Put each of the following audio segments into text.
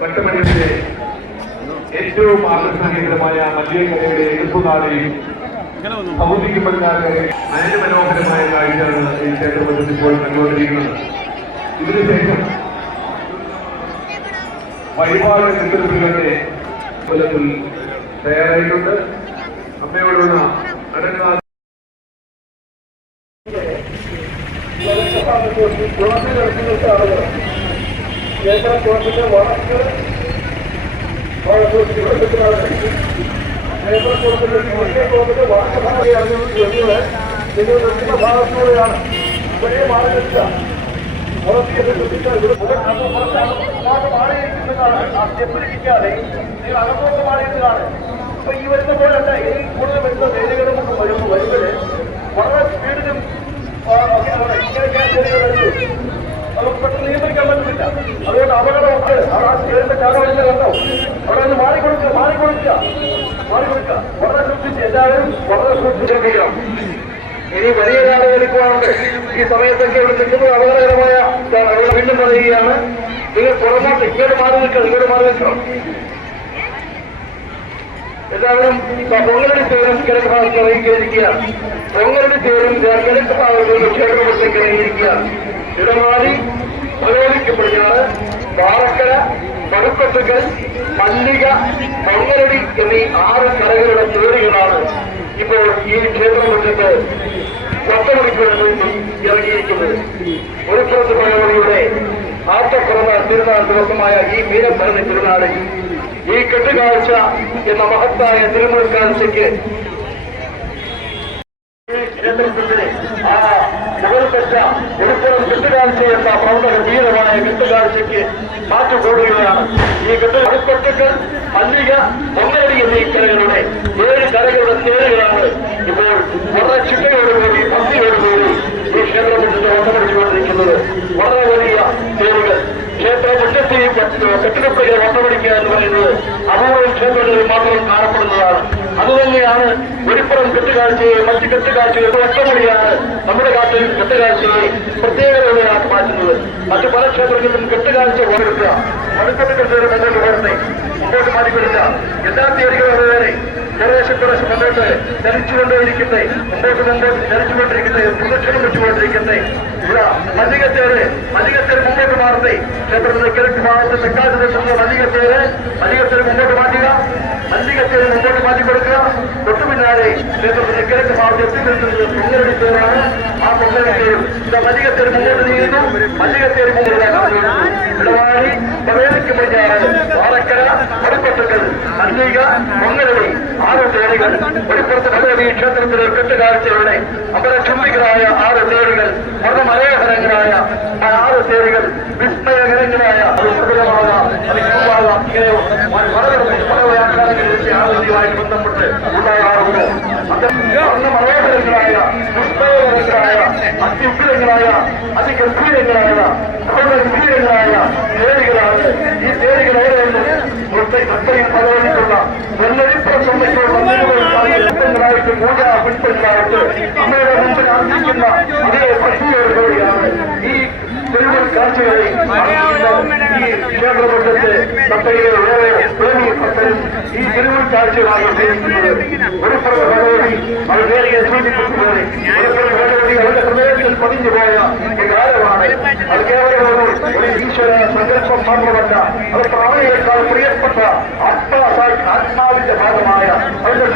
വട്ടമണിയുടെ ഏറ്റവും ആകർഷണീയമായ മല്യക്കരയുടെ എഴുത്തുനാളെയും അവതരിക്കപ്പെടുന്ന മനോഹരമായ കാഴ്ചയാണ് ഈ ക്ഷേത്രത്തിൽ ഇപ്പോൾ കണ്ടുകൊണ്ടിരിക്കുന്നത്. ഇതിനുശേഷം വഴിപാട് നെടുമ്പുകളുടെ കൊല്ലത്തിൽ തയ്യാറായിട്ടുണ്ട്. അമ്മയോടുള്ള അടങ്ങാ ക്ഷേത്രത്തിന്റെ വടക്ക് ക്ഷേത്രത്തിന്റെ വടക്ക് ഭാഗമാണ് നിങ്ങൾ ദക്ഷിണ ഭാഗത്തൂടെയാണ്. ഒരേ മാർഗത്തില്ല മാറിയിരിക്കുന്നതാണ്. ആ സ്റ്റെപ്പിലിരിക്കാതെ നിങ്ങൾ അകത്തോട്ട് മാറിയിരുന്നതാണ്. അപ്പൊ ഈ വരുന്ന പോലല്ല, ഈ കൂടുതൽ വരുന്ന വേദികളും വരുന്നത് വളരെ സ്പീഡിലും നമുക്ക് പെട്ടെന്ന് നിയന്ത്രിക്കാൻ പറ്റുന്നില്ല. അതുകൊണ്ട് അപകടമുണ്ട്. ആ സ്റ്റേജിന്റെ കാലവഴിച്ച കണ്ടോ, അവിടെ നിന്ന് മാറിക്കൊടുക്കുക വളരെ ശ്രദ്ധിച്ച് എല്ലാവരും വളരെ ശ്രദ്ധിച്ചിരിക്കണം. ഇനി വലിയ കാലം എടുക്കുവാനുണ്ട്. ഈ സമയത്തൊക്കെ ഇവിടെ നിൽക്കുന്നത് അപകടകരമായ വീണ്ടും പറയുകയാണ്. നിങ്ങൾ പുറമോട്ട് ഇങ്ങോട്ട് മാറി നിൽക്കണം. എല്ലാവരും പൊങ്ങലടി ചേരും കിഴക്ക് ഭാഗത്ത് ഇറങ്ങിയിരിക്കുക. പൊങ്ങലടി ചേരും കിഴക്ക് ഭാഗത്ത് ക്ഷേത്രത്തിലേക്ക് ഇറങ്ങിയിരിക്കുക. ഇടമാലി പ്രലോഭിക്കപ്പെടുകയാണ്. പാറക്കര, പടുപ്പത്തുകൽ, മല്ലിക, പൊങ്ങലടി എന്നീ 6 കരകളുടെ പേരുകളാണ് ഇപ്പോൾ ഈ ക്ഷേത്രമുറ്റത്ത് വട്ടമണിക്കൂറിന് വേണ്ടി ഇറങ്ങിയിരിക്കുന്നത്. ഒരു പുറത്ത് ഭഗവതിയുടെ ആറ്റപ്പിറന്ന തിരുനാൾ ദിവസമായ ഈ മീനഭരണി തിരുനാളിൽ ഈ കെട്ടുകാഴ്ച എന്ന മഹത്തായ തിരുമുൽ കാഴ്ചയ്ക്ക് ക്ഷേത്രത്തിന്റെ ആ മുകളിൽപ്പെട്ട ഒരുപുറം കെട്ടുകാഴ്ച എന്ന പ്രവർത്തക ധീരമായ കെട്ടുകാഴ്ചയ്ക്ക് മാറ്റുകൂടുകയാണ്. ഈ അടുപ്പത്തുകൾ, മല്ലിക, പൊങ്ങലടി എന്നീ കരകളുടെ 7 കരകളുടെ തേരുകളാണ് ഇപ്പോൾ വളരെ ചിട്ടയോടുകൂടി ഭക്തിയോടുകൂടി ഈ ക്ഷേത്രത്തിന്റെ വട്ടമടിച്ചുകൊണ്ടിരിക്കുന്നത്. വളരെ വലിയ തേരുകൾ ക്ഷേത്ര മുറ്റത്തെയും കെട്ടിടപ്പുഴയെ വട്ടമടിക്കുക എന്ന് പറയുന്നത് അപൂർവം ക്ഷേത്രങ്ങളിൽ മാത്രം കാണപ്പെടുന്നതാണ്. അതുതന്നെയാണ് ഒരിപ്പുറം കെട്ടുകാഴ്ചയെ മറ്റ് കെട്ടുകാഴ്ചയെ വട്ടമടിയാണ് നമ്മുടെ നാട്ടിൽ കെട്ടുകാഴ്ചയെ പ്രത്യേകതയുള്ളതാക്കി മാറ്റുന്നത്. മറ്റു പല ക്ഷേത്രങ്ങളിലും കെട്ടുകാഴ്ച ഓർക്കുക മണിക്കെട്ടുകൾ മുമ്പോട്ട് മാറ്റിക്കൊടുക്ക. എല്ലാ തീയതികളും വേറെ കുറേശ്ശെ മുന്നോട്ട് ചലിച്ചുകൊണ്ടേയിരിക്കട്ടെ. മുമ്പോട്ട് ചലിച്ചുകൊണ്ടിരിക്കട്ടെ. പ്രദക്ഷിണം വെച്ചുകൊണ്ടിരിക്കട്ടെ. ഇവിടെ മല്ലികത്തേര് മുമ്പോട്ട് മാറട്ടെ. ക്ഷേത്രത്തിന്റെ കിഴക്ക് ഭാഗത്ത് തെക്കാറ്റ് നിൽക്കുന്ന മല്ലികത്തേര് മുമ്പോട്ട് മാറ്റുക. മല്ലികത്തേര് മുമ്പോട്ട് മാറ്റിക്കൊടുക്കുക. തൊട്ടു പിന്നാലെ ക്ഷേത്രത്തിന്റെ കിഴക്ക് ഭാഗത്ത് എത്തി നിൽക്കുന്നത് പൊങ്ങലടി തേരാണ്. ആ പൊങ്ങലടി തേരും മല്ലികത്തേര് മുമ്പോട്ട് നീങ്ങുന്നു. മല്ലികത്തേര് ഇടവാടി പ്രവേശിക്ക് പടിഞ്ഞാറ് പാറക്കര, പടുപ്പത്തുകൾ, മല്ലിക, പൊങ്ങലടി 6 തേരുകൾ. ഒരിപ്പുറത്ത് ഭഗവതി ക്ഷേത്രത്തിലെ കെട്ടുകാഴ്ചയുടെ അപരചുംബികളായ 6 തേരുകൾ, വളരെ മനോഹരങ്ങളായ 6 തേരുകൾ, വിസ്മയകരങ്ങളായ ആളുകളുമായി ബന്ധപ്പെട്ട് ഉണ്ടാകാറുണ്ട്. അന്ന് മനോഹരങ്ങളായ, വിസ്മയകരങ്ങളായ, അത്യുഗ്രങ്ങളായ, അതിഗംഭീരങ്ങളായ തേരുകളാണ്. ഈ തേരുകൾ ഏറെയൊന്നും അത്രയും പലവഴിക്കുള്ള വെള്ളരിപ്പുറം സംബന്ധിച്ചുള്ളായിട്ട് പൂജ പുഷ്പങ്ങളായിട്ട് അമ്മയുടെ മുമ്പിൽ ആർജിക്കുന്ന അതേ ഭക്തിയോടുകൂടിയാണ് ഈ തിരുമുൽ കാഴ്ചകളെ ഈ ക്ഷേത്രമറ്റത്തെ തട്ടയിലെ ഏറെ പ്രേമി ഭക്തരും ഈ തിരുമുൽ കാഴ്ചകളാണ് ഉപയോഗിക്കുന്നത്. ഒരു പുറം ഭഗവതി അവർ നേരിയ സൂചിപ്പിച്ചതുപോലെ ഒരു പുറം ഭഗവതി അവരുടെ ഹൃദയത്തിൽ പതിഞ്ഞുപോയ കാലമാണ്. അത് കേവലം ഒരു ഈശ്വര സങ്കല്പം മാത്രമല്ല, അത് പ്രാണയേക്കാൾ പ്രിയപ്പെട്ട ആത്മാവിന്റെ ഭാഗമായ അവരുടെ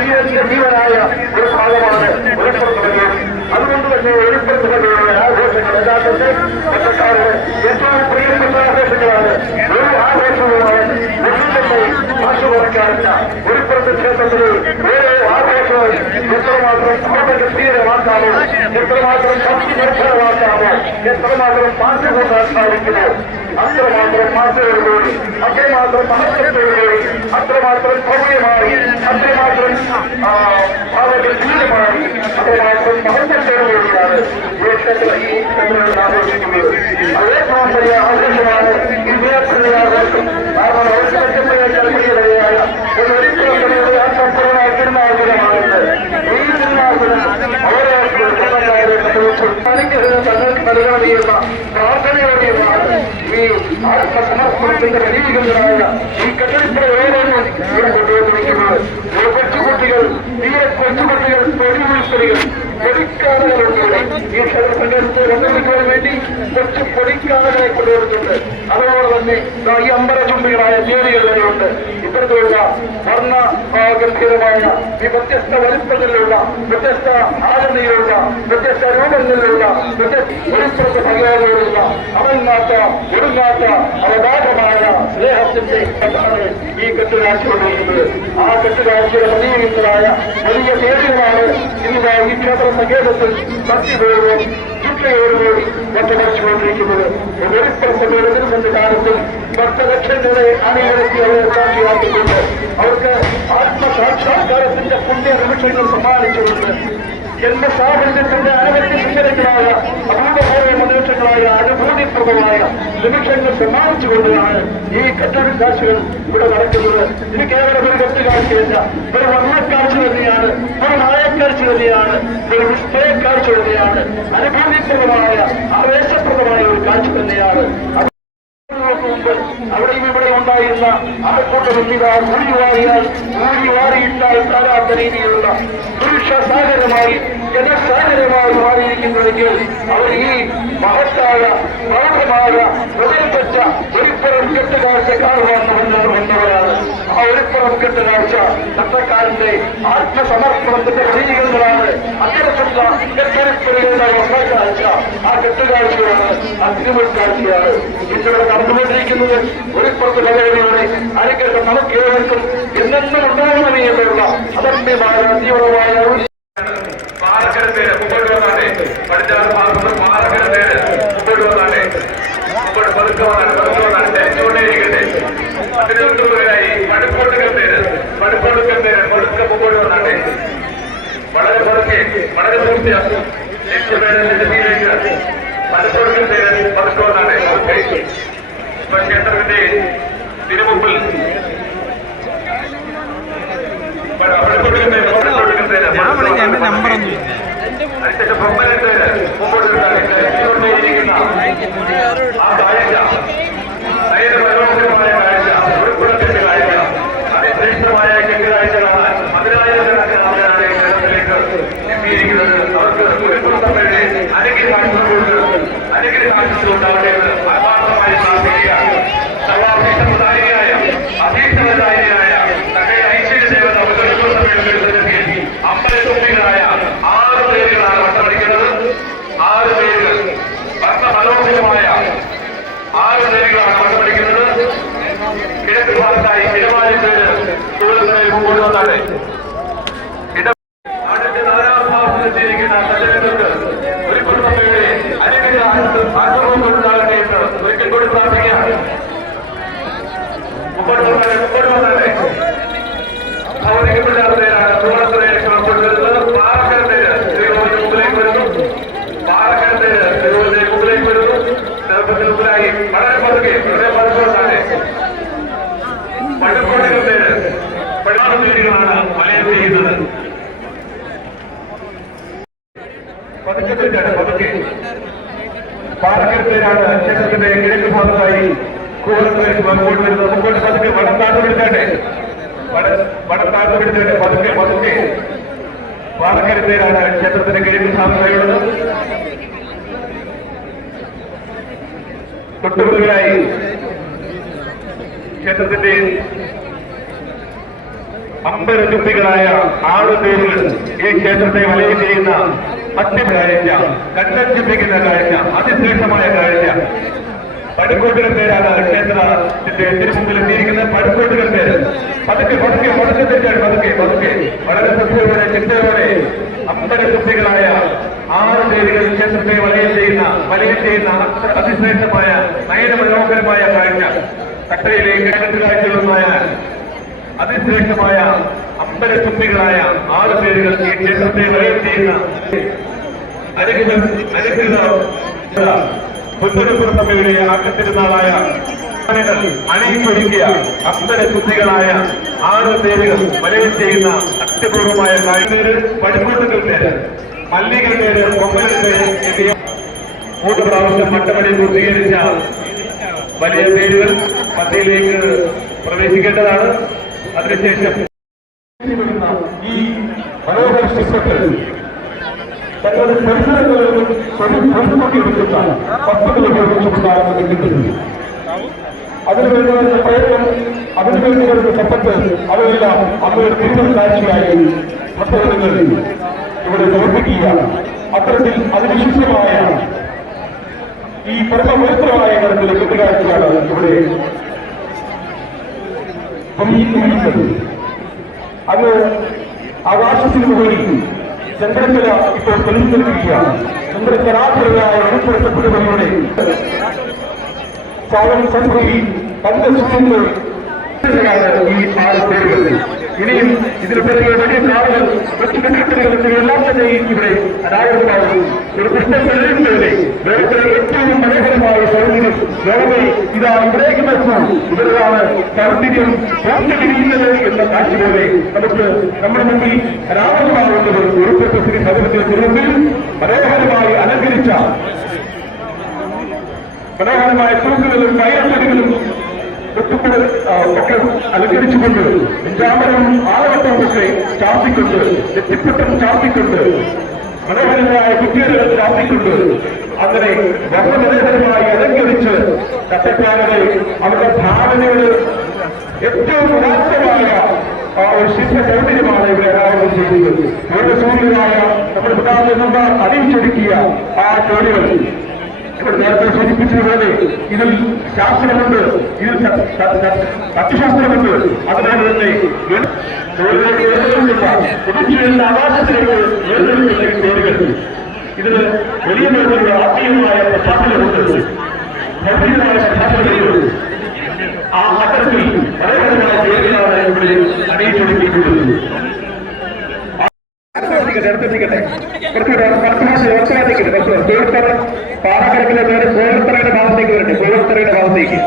ജീവനായ ഒരു ഭാഗമാണ് ഒരു പുറത്ത് ഭഗവതി. അതുകൊണ്ട് തന്നെ ഒരുപ്പുറത്ത് ഭഗവതിയുടെ ആഘോഷങ്ങൾ യഥാർത്ഥത്തിൽ പച്ചക്കാരുടെ ഏറ്റവും പ്രിയപ്പെട്ട ആഘോഷങ്ങളാണ്. ഒരു ആഘോഷവുമാണ് ഭാഷ കുറയ്ക്കാറില്ല. ഒരുപ്പുറത്ത് ക്ഷേത്രത്തില് ഓരോ ആഘോഷവും എത്രമാത്രം ഗംഭീരമാക്കാമോ, എത്രമാത്രം ഭക്തി നിർഭരമാക്കാമോ, എത്രമാത്രം പാട്ട് കൊണ്ടാൻ സാധിക്കുമോ അത്രമാത്രം മാറ്റത്തോടുകൂടി, അത്രമാത്രം മഹത്വത്തോടുകൂടി, അത്രമാത്രം ഭവ്യമായി, അത്രമാത്രം ഭാവഗംഭീരമായി, അത്രമാത്രം മഹത്വത്തോടുകൂടിയാണ് ഈ ക്ഷേത്രങ്ങൾ ആഘോഷിക്കുന്നത്. അതേപോലെ വലിയ ആഘോഷമാണ് ഈ ആഘോഷം. കാരണം അവർക്ക് മെച്ചപ്പെട്ട പ്രിയതയായ ഒരിക്കലും ആത്മപൂർണ്ണമായ തിരുനാളുകളാണ്. ഈ തിരുനാളുകൾ അവരെ തങ്ങൾക്ക് നൽകണമെന്ന പ്രാർത്ഥനയോടെയുമാണ് ഈ ആത്മസമർപ്പണത്തിന്റെ പ്രതീകങ്ങളായ ഈ കെട്ടിടത്തിലെ ഓരോന്നും കൊണ്ടുവന്നിരിക്കുന്നത് കൊച്ചുകുട്ടികൾ തീരെ കൊച്ചുകുട്ടികൾ പൊടിയുൾപ്പെടികൾ പൊടിക്കാടുകളുണ്ട്. ഈ ക്ഷേത്രസംഘത്തെ കൊണ്ടുവരുവാൻ വേണ്ടി കൊച്ചു പൊടിക്കാടുകളെ കൊണ്ടുവരുന്നുണ്ട്. അതുപോലെ തന്നെ ഈ അമ്പരചുംബികളായ ചേരികൾ വരെയുണ്ട്. ഇത്തരത്തിലുള്ള വർണ്ണ ഗംഭീരമായ ഈ വ്യത്യസ്ത വലിപ്പങ്ങളിലുള്ള വ്യത്യസ്ത ആകൃതിയിലുള്ള വ്യത്യസ്ത രൂപങ്ങളിലുള്ള വ്യത്യസ്ത ഭഗവാനിലുള്ള അവന്നാത്ത ഒടുങ്ങാത്ത അവഗാധമായ സ്നേഹത്തിന്റെ കഥയാണ് ഈ കെട്ടുകാഴ്ച കൊണ്ടുവരുന്നത്. ആ കെട്ടുകാഴ്ചയുടെ പ്രതീകങ്ങളായ വലിയ ചേരികളാണ് ഇന്ന് ഈ ക്ഷേത്ര സങ്കേതത്തിൽ ഭക്തിപൂർവ്വം ചിട്ടയോടുകൂടി ഒറ്റമറിച്ചുകൊണ്ടിരിക്കുന്നത്. വെളിപ്പുറത്തെ കാലത്തിൽ ഭക്തലക്ഷങ്ങളെ അണിനിരത്തി അവരെ സാക്ഷിയാക്കിക്കൊണ്ട് അവർക്ക് ആത്മസാക്ഷാത്കാരത്തിന്റെ പുണ്യ നിമിഷങ്ങൾ സമ്മാനിച്ചുകൊണ്ട് എന്റെ സാഹചര്യത്തിന്റെ അനവധി ശിഖരങ്ങളായ അഭൂതപൂർവ്വ നിമിഷങ്ങളായ അനുഭൂതിപ്രദമായ നിമിഷങ്ങൾ സമ്മാനിച്ചുകൊണ്ടാണ് ഈ കെട്ടിടക്കാഴ്ചകൾ ഇവിടെ നടക്കുന്നത്. ഇത് കേവലം ഒരു കെട്ടുകാഴ്ചയല്ല, ഒരു വർണ്ണക്കാഴ്ച തന്നെയാണ്, ഒരു നായക്കാഴ്ച തന്നെയാണ്, ഒരു വിസ്മയക്കാഴ്ച തന്നെയാണ്, അനുഭൂതിപ്രദമായ ആവേശപ്രദമായ ഒരു കാഴ്ച തന്നെയാണ്. അവിടെയും ഇവിടെ ഉണ്ടായിരുന്ന ആൾക്കൂട്ട ബന്ധിതാർ ഊഴിവാരിയിട്ടാൽ താരാത്ത രീതിയിലുള്ള പുരുഷ സാഗരമായി ജനസാഗരമായി മാറിയിരിക്കുന്നെങ്കിൽ അവർ ഈ മഹത്തായ പ്രൗഢമായ പ്രചരിപ്പിച്ച ഒരിപ്പുറം കെട്ടുകാഴ്ച കാണുവാൻ വന്നവരാണ്. ആ ഒരിപ്പുറം കെട്ടുകാഴ്ച ചട്ടക്കാരന്റെ ആത്മസമർപ്പണത്തിന്റെ പ്രതീകങ്ങളാണ്. അത്തരത്തിലുള്ള കെട്ടുരിപ്പുകളുടെ വസ്ത്രക്കാഴ്ച ആ കെട്ടുകാഴ്ചയാണ്, ആ തിരുമുൽക്കാഴ്ചയാണ് ഇന്നിവിടെ നടന്നുകൊണ്ടിരിക്കുന്നത്. ഒരിപ്പുറത്ത് ഭഗവതിയുടെ അനുഗ്രഹം നമുക്ക് ഏവർക്കും എന്നെന്നും ഉണ്ടാകണമേ എന്നുള്ള അദമ്യമായ തീവ്രമായ മുമ്പോട്ട് വന്നാട്ടെ. പടിഞ്ഞാറ് ഭാഗത്ത് മാറകര പേര് മുമ്പോട്ട് വന്നാട്ടെ. മുമ്പോട്ട് പതുക്കവന്നാണ് തെരഞ്ഞുകൊണ്ടേയിരിക്കട്ടെ. അതിനുപകരായി പടുക്കോട്ടുകൾ പേര് പതുക്കെ മുമ്പോട്ട് വന്നാട്ടെ. വളരെ പതുക്കെ വളരെ പൂർത്തിയാക്കും ലക്ഷ്യപേരന്റെ സ്ഥിതിയിലേക്ക് പടുക്കോട്ടുകൾ പേര് പതുക്കെ വന്നാട്ടെ. ക്ഷേത്രത്തിന്റെ തിരുമുമ്പിൽ അതിനുശേഷം മുമ്പോട്ട് ആ കാഴ്ച മനോഹരമായ കാഴ്ച, ഉൾപ്പെടുത്തിന്റെ കാഴ്ച, അതിശ്രേഷ്ഠമായ കെട്ടുകാഴ്ചകളാണ്. അതിനായിരക്കണക്കിന് ആളുകളാണ് ഈ ക്ഷേത്രത്തിലേക്ക് എത്തിയിരിക്കുന്നത്. അവർക്ക് ഉൾപ്പെടുത്തവരുടെ അനുഗ്രഹാശിച്ചു ഉണ്ടാവട്ടെ എന്ന് ആത്മാർത്ഥമായി പ്രാർത്ഥിക്കുകയാണ്. സർവാഭീഷ്ടപ്രധാനിയായ അഭീഷ്ടപ്രധാനിയായ തന്റെ ഐശ്വര്യ ദേവത ഉൾപ്പെടുത്തപ്പെടുന്നതിൽ അമ്പലത്തുമ്പികളായ 6 പേരുകളാണ് വട്ടമടിക്കുന്നത്. 6 പേരുകൾ ഭക്തമനോഹരമായ 6 പേരുകളാണ് വട്ടമടിക്കുന്നത്. കിഴക്ക് ഭാഗത്തായി തിരുമാലി പേര് കൂടുതൽ കൊണ്ടുവന്നാണ്. നാടിന്റെ നാനാഭാഗത്തെത്തിയിരിക്കുന്ന സജ്ജനങ്ങൾക്ക് ഒരു കുടുംബയുടെ അനുഗ്രഹം ഉണ്ടാകട്ടെ എന്ന് ഒരിക്കൽ കൂടി പ്രാർത്ഥിക്കുകയാണ്. മുമ്പോട്ട് വന്നാലേ ഭൗതികമില്ലാത്ത പേരാണ് ചൂടത്തുരേക്ക് കൊണ്ടുവരുന്നത്. പാറക്കര പേര് ശ്രീകോവിന്റെ മുമ്പിലേക്ക് വരുന്നു. പാറക്കര പേര് ശ്രീകോവിന്റെ മുമ്പിലേക്ക് വരുന്നു. ചെറുപ്പത്തിന് മുമ്പിലായി വളരെ പതുക്കെ പതുക്കോട്ടാണ്. പടുക്കോട്ടുകൾ പേര് പടിഞ്ഞാറ് പേരുകളാണ് വലയം ചെയ്യുന്നത്. പതുക്കെ പാറക്കര പേരാണ് ക്ഷേത്രത്തിന്റെ കിഴക്ക് ഭാഗത്തായി കൂടത്തിലേക്ക് മുമ്പോട്ട് വരുന്നത്. മുമ്പോട്ട് പതുക്കെ വടത്താട്ട് പിടിച്ചാട്ടെ. വടത്താട്ട് പിടിച്ചിട്ട് പതുക്കെ പാറക്കര പേരാണ് ക്ഷേത്രത്തിന്റെ കിഴക്ക് ഭാഗത്തായുള്ളത്. തൊട്ടുമുകളിലായി ക്ഷേത്രത്തിന്റെ അമ്പരചുംബികളായ 6 പേരുകൾ ഈ ക്ഷേത്രത്തെ വലയം ചെയ്യുന്ന അത്യകാഴ്ച, കണ്ണഞ്ചിപ്പിക്കുന്ന കാഴ്ച, അതിശ്രേഷ്ഠമായ കാഴ്ച. പടുക്കോട്ടുകൾ പേരാണ് ക്ഷേത്രത്തിന്റെ തിരുമുമ്പിൽ എത്തിയിരിക്കുന്നത്. പടുക്കോട്ടുകൾ പേര് പതുക്കെ വളരെ ശ്രദ്ധയോടെ ചിന്തയോടെ അമ്പരചുംബികളായ 6 പേരുകൾ ക്ഷേത്രത്തെ വലയം ചെയ്യുന്ന അതിശ്രേഷ്ഠമായ നയനമനോഹരമായ കാഴ്ച. കട്ടയിലേക്ക് കാഴ്ചകളുമായ അതിശ്രേഷ്ഠമായ അമ്പരചുംബികളായ 6 പേരുകൾ ഈ ക്ഷേത്രത്തെ വലയം ചെയ്യുന്ന പുത്തനപ്പുറത്തമ്മയുടെ ആക്കത്തിരുന്നാളായ അണിയിച്ചൊരുക്കിയ അമ്പരശുദ്ധികളായ 6 പേരുകൾ വലയം ചെയ്യുന്ന അത്യപൂർവമായ കാഴ്ച. പടുക്കൂട്ടുകൾ പേര്, മല്ലികൾ പേര്, കൊമ്പൻ പേര് എന്നിവ 3 പ്രാവശ്യം മട്ടമടി പൂർത്തീകരിച്ച വലിയ പേരുകൾ മധ്യയിലേക്ക് പ്രവേശിക്കേണ്ടതാണ്. അതിനുശേഷം ഈ മനോഹര ശിശുക്കൾ തങ്ങളുടെ പരിസരങ്ങളിൽ സ്വന്തമാക്കിയെടുക്കുന്ന പദ്ധതികൾ ഉപയോഗിച്ചുകൊണ്ടാണ് കിട്ടുന്നത്. അതിനുവേണ്ടി വരുന്ന പ്രയത്നം, അതിനുവേണ്ടി വരുന്ന സമ്പത്ത്, അവയെല്ലാം അമ്മയുടെ തിരുവൽ കാഴ്ചയായി ഭക്തജനങ്ങൾ ഇവിടെ സമർപ്പിക്കുകയാണ്. അത്തരത്തിൽ അതിവിശിഷ്ടമായ ഈ പരമപവിത്രമായ തരത്തിലെ കെട്ടുകാഴ്ചയാണ് ഇവിടെ അത് ആകാശത്തിന് മുകളിൽ ചന്ദ്രക്കല ഇപ്പോൾ തെളിഞ്ഞു നിൽക്കുകയാണ്. ചന്ദ്രക്കലാധരയായ ഉൾപ്പെടുത്തപ്പെടുന്നവരുടെ സാധനം സംഭവി പഞ്ചസൂര്യങ്ങൾ ഈ 6 പേരുകൾ. ഇനിയും ഇതിന് പിറകെ വലിയ കാറുകൾ, എല്ലാം തന്നെ ഇവിടെ അനാഗതമാകും. ഒരു കൃഷ്ണപ്പെള്ളിയുടെ ലോകത്തിലെ ഏറ്റവും മനോഹരമായ സൗന്ദര്യം ലോകമേ ഇതാ ഇവിടേക്ക് വെച്ചു. ഇവരാണ് സൗന്ദര്യം തോന്നിരിക്കുന്നത് എന്ന കാഴ്ച പോലെ നമുക്ക് നമ്മുടെ മുമ്പിൽ അനാഗതമാകുന്നത് ഉൾപ്പെട്ട ശ്രീ ഭഗവതിയുടെ തിരുമുമ്പിൽ മനോഹരമായി അലങ്കരിച്ച മനോഹരമായ തൂക്കുകളും വയറുകളും ഒക്കെ അലങ്കരിച്ചുകൊണ്ട് പിഞ്ചാമരവും ആളവട്ടവും ഒക്കെ ചാർത്തിക്കൊണ്ട് നെറ്റിപ്പട്ടം ചാർത്തിക്കൊണ്ട് മനോഹരമായ കുട്ടികളുകൾ ചാർത്തിക്കൊണ്ട് അങ്ങനെ ബഹുമനോഹരമായി അലങ്കരിച്ച് കട്ടക്കാരനെ അവരുടെ ഭാവനയുടെ ഏറ്റവും ഉദാത്തമായ ഒരു ശില്പ സൗന്ദര്യമാണ് ഇവിടെ അനാവരണം ചെയ്യുന്നത്. സൂര്യനായ നമ്മുടെ പിതാവിനുള്ള അണിയിച്ചൊരുക്കിയ ആ ജോലികൾ ഇവിടെ നേരത്തെ സൂചിപ്പിച്ചതുപോലെ ഇതിൽ ശാസ്ത്രമുണ്ട്, ഇതിൽ തത്വശാസ്ത്രമുണ്ട്. അതുപോലെ തന്നെ ആകാശത്തിലേക്ക് ഉയർന്നിരിക്കുന്ന ജോലികൾ ഇതിന് വലിയ തോതിലുള്ള ആത്മീയമായ പശ്ചാത്തലമുണ്ട്, ഭൗതികമായ പശ്ചാത്തലമുണ്ട്. ആ അത്തരത്തിൽ മനോഹരമായ ജോലികളാണ് ഇവിടെ അണിയിച്ചൊരുക്കിയിട്ടുള്ളത്. എടുത്തിരിക്കട്ടെ കുറച്ചുകൂടെ പാറക്കടക്കിലെ നേരെ കോഴത്തറയുടെ ഭാഗത്തേക്ക് വരട്ടെ. കോഴത്തറയുടെ ഭാഗത്തേക്ക്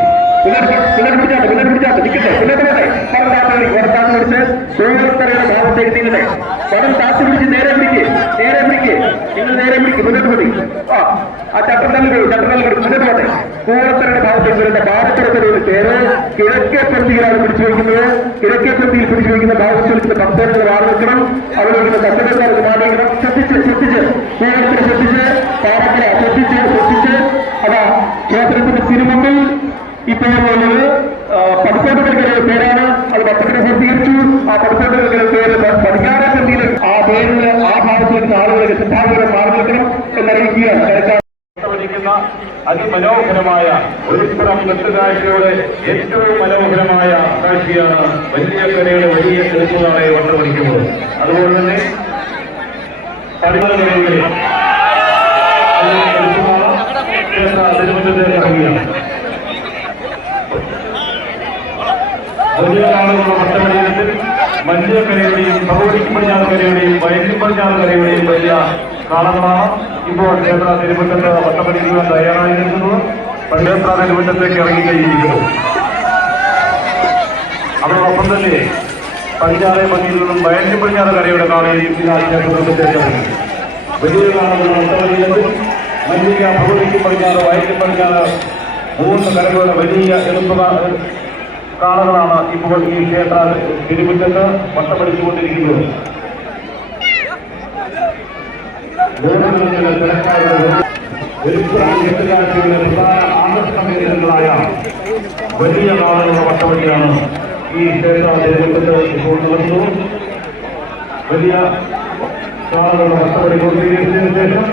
പിടിച്ചാട്ട് നിൽക്കട്ടെ. വടം പിടിച്ച് കോഴത്തറയുടെ ഭാഗത്തേക്ക് നീങ്ങട്ടെ. വടം താത്തി പിടിച്ച് നേരെ പിടിക്ക് നിങ്ങൾ നേരെ പിടിക്ക്. മുന്നോട്ട് മതി. ആ ചട്ടനൽകൾ മുന്നോട്ട് പോട്ടെ. കോഴത്തറയുടെ ഭാഗത്തേക്ക് വരേണ്ട പാറക്കടക്കരയുടെ പേര് കിഴക്കേ പന്തിയിലാണ് പിടിച്ചു വയ്ക്കുന്നത്. കിഴക്കേ പന്തിയിൽ പിടിച്ചു വയ്ക്കുന്ന ഭാഗത്ത് വിളിക്കുന്ന ഭക്തர்கள் മാറി വെക്കണം. അവിടെ വയ്ക്കുന്ന കച്ചവടക്കാർക്ക് മാറിക്കണം. ശ്രദ്ധിച്ച് കോഴത്തറ ശ്രദ്ധിച്ച് പാറക്കര ശ്രദ്ധിച്ച് അതാ ക്ഷേത്രത്തിന്റെ തിരുമുമ്പിൽ ഇപ്പോൾ പടിത്തോട്ടുകരുടെ പേരാണ്. അത് പത്രത്തിന് പൂർത്തീകരിച്ചു. ആ പടിത്തോട്ടുകരുടെ പേര് പടിഞ്ഞാറേക്കന്തിയിൽ ആ പേരിന് ആ ഭാഗത്തേക്ക് ആളുകളെ സിദ്ധാന്തപരം മാറി നിൽക്കണം എന്നറിയിക്കുകയാണ്. അതിമനോഹരമായ ഒരു പുറം കെട്ടുകാഴ്ചയുടെ ഏറ്റവും മനോഹരമായ കാഴ്ചയാണ് വലിയ കരയുടെ വലിയ ചെറുപ്പുകളെ വട്ടമടിക്കുന്നത്. അതുപോലെ തന്നെ പടിമലകളിലെ തിരുവനന്തപുരത്തേക്ക് ഇറങ്ങിയാണ്. വലിയ ആളുകളുടെ വട്ടമടിയത്തിൽ മഞ്ചക്കരയുടെയും ഭഗവതിക്ക് പടിഞ്ഞാറുകരയുടെയും വയലിൽ പടിഞ്ഞാറുകരയുടെയും വലിയ കാളങ്ങളാണ് ഇപ്പോൾ ക്ഷേത്ര തിരുമുറ്റത്ത് വട്ടമടിക്കുവാൻ തയ്യാറായിരിക്കുന്നത്. ക്ഷേത്ര തിരുമുറ്റത്തേക്ക് ഇറങ്ങിക്കഴിഞ്ഞിരിക്കുന്നു. അതോടൊപ്പം തന്നെ പടിഞ്ഞാറേ പള്ളിയിൽ നിന്നും വയലിൽ പടിഞ്ഞാറുകരയുടെ കാളയും ക്ഷേത്രത്തിലേക്ക് ഇറങ്ങി. വലിയ കാളങ്ങളുടെ വട്ടമടിയത്തിൽ മല്ലിക ഭഗവതിക്ക് പടിഞ്ഞാറ് വയലിൽ പടിഞ്ഞാറ് 3 കരകളുടെ വലിയ കാളകളാണ് ഇപ്പോൾ ഈ ക്ഷേത്ര തിരുമുറ്റത്ത് വട്ടമടിച്ചുകൊണ്ടിരിക്കുന്നത്. എട്ടുകാഴ്ചയുടെ പ്രധാന ആകർഷണ കേന്ദ്രങ്ങളായ വലിയ കാളകളുടെ വട്ടവടിയാണ് ഈ ക്ഷേത്ര തിരുമുറ്റത്ത് ഇപ്പോൾ നടത്തുന്നത്. വലിയ കാളകളുടെ വട്ടവടി പൂർത്തീകരിച്ചതിനു ശേഷം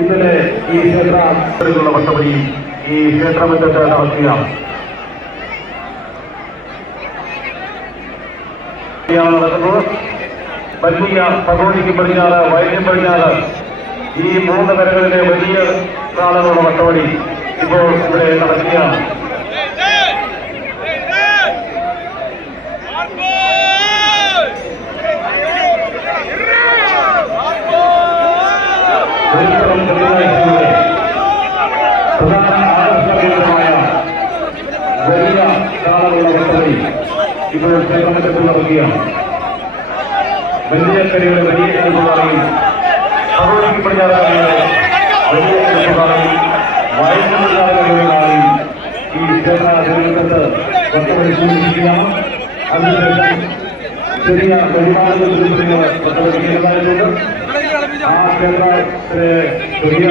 ഇന്നലെ ഈ ക്ഷേത്ര വട്ടവടി ഈ ക്ഷേത്രമുറ്റത്ത് നടത്തിയാണ് നടക്കുന്നത്. വലിയ ഭഗവതിക്ക് പടിഞ്ഞാറ് വയലിന് പടിഞ്ഞാറ് ഈ 3 കരകളിലെ വലിയ കാളകളുടെ വട്ടവടി ഇപ്പോൾ ഇവിടെ നടക്കുകയാണ്. പ്രധാന ആകർഷകമായ വലിയ കാളകളുടെ വട്ടവടി ഇപ്പോൾ ക്ഷേത്രമുറ്റത്ത് നടക്കുകയാണ്. വലിയ കരയുടെ വലിയ ചെറുപ്പുകാരെയും ഭഗവതിക്ക് പടിഞ്ഞാറുകാരെയും വലിയ ചെറുപ്പുകാരെയും വയസ്സുകാരെയും ഈ ക്ഷേത്രാധിപത്യത്ത് വട്ടവടിച്ചുകൊണ്ടിരിക്കുകയാണ്. അതിനുശേഷം ചെറിയ ബഹുമാനങ്ങൾ വട്ടവടിക്കുന്നതായിട്ടുണ്ട്. ആ ക്ഷേത്രത്തിലെ ചെറിയ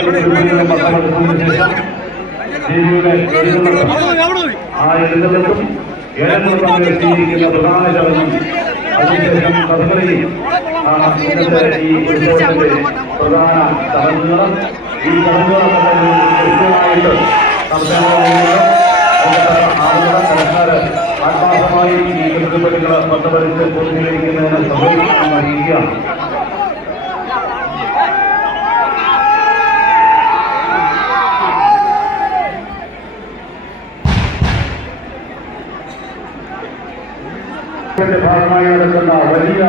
വട്ടവടിച്ചതിനു ശേഷം ദേവിയുടെ എഴുന്നള്ളത്തും ആ എഴുന്നള്ളത്തും ഏഴെണ്ണം എത്തിയിരിക്കുന്ന പ്രധാന ചടങ്ങും അതിനുശേഷം കഥകളിയും ആണ് ഇന്നത്തെ ഈ ഉത്സവത്തിന്റെ പ്രധാന ചടങ്ങുകൾ. ഈ ചടങ്ങുകളൊക്കെ കൃത്യമായിട്ട് നടത്താനുള്ള ആത്മാർത്ഥമായി ഈ കൃത്യപടികൾ വട്ടവടിച്ച് പൂർത്തീകരിക്കുന്നതിന് സൗകര്യം അറിയിക്കുകയാണ്. ഭാഗമായി നടക്കുന്ന വലിയ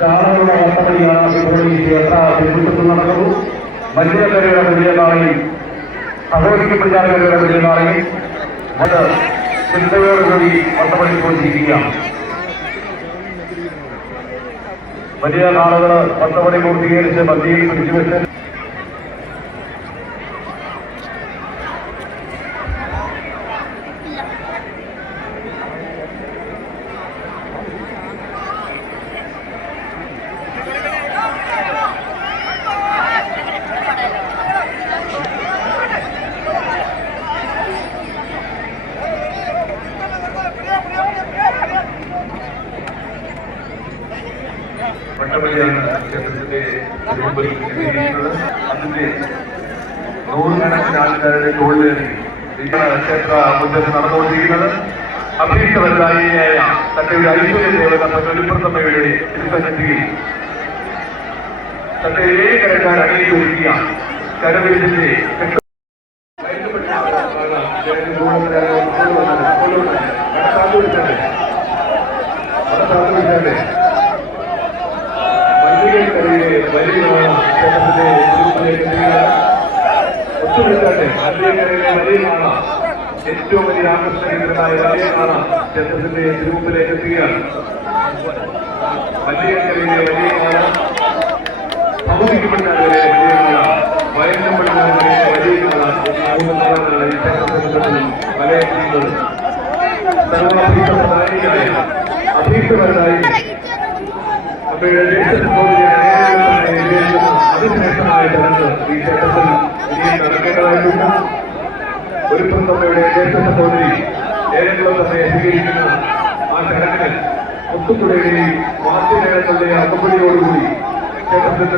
കാളകളുടെ വട്ടവടിയാണ് ഇപ്പോൾ ഈ ക്ഷേത്ര തിരുമുറ്റത്ത് നടക്കുന്നത്. മല്ലികക്കരയുടെ വലിയ കാളയും സഹോദരിക്കപ്പെട്ടാറുകളുടെ വലിയ കാളയും അത് ചിന്തയോടുകൂടി വട്ടവടിക്കൊണ്ടിരിക്കുകയാണ്. വലിയ കാളകൾ വട്ടവടി പൂർത്തീകരിച്ച് മധ്യയിൽ പിടിച്ചുവെച്ച് വട്ടവടിയാണ് ക്ഷേത്രത്തിന്റെ തിരുവമ്പിരിക്കുന്നത്. അതിന്റെ നൂറുകണക്കിന് ആൾക്കാരുടെ തോളിലേറി ക്ഷേത്ര മുറ്റത്ത് നടന്നുകൊണ്ടിരിക്കുന്നത്. അഭീഷ്ടവരായ തന്റെ ഐശ്വര്യ ദേവത തൊലിപ്പുറത്തമ്മയുടെ തിരുസന്നിധിയിൽ തന്റെ കരക്കാർ അണിയിച്ചൊരുക്കിയാണ്. കരവിരുതിന്റെ ഏറ്റവും വലിയ ആകർഷണീയമായ വലിയ കാള ക്ഷേത്രത്തിന്റെ തിരുമുമ്പിലേക്ക് എത്തുകയാണ്. മല്ലികക്കരയിലെ വലിയ കാള, സമുദ്രിക്കപ്പെട്ടാലെ വലിയ കാള, വയലപ്പെട്ടാലെ വലിയ കാള മൂന്ന് കാലങ്ങളാണ് ഈ ക്ഷേത്രത്തിൽ വലയെത്തിയുന്നത്. സർവാഭീഷ്ടവരായ അഭീഷ്ടവരായി അതിശ്രേഷ്ഠമായ ചടങ്ങ് ഈ ക്ഷേത്രത്തിൽ ഇനിയും നടക്കേണ്ടതായിട്ടുണ്ട്. ഒരു തമ്മയുടെ ജ്യേഷ്ഠ സഹോദരി ഏതെങ്കിലും തമ്മയെ സ്വീകരിക്കുന്ന ആ ചടങ്ങിന് മുത്തുക്കുടയുടെയും വാദ്യമേളങ്ങളുടെയും അകമ്പടിയോടുകൂടി ക്ഷേത്രത്തിൽ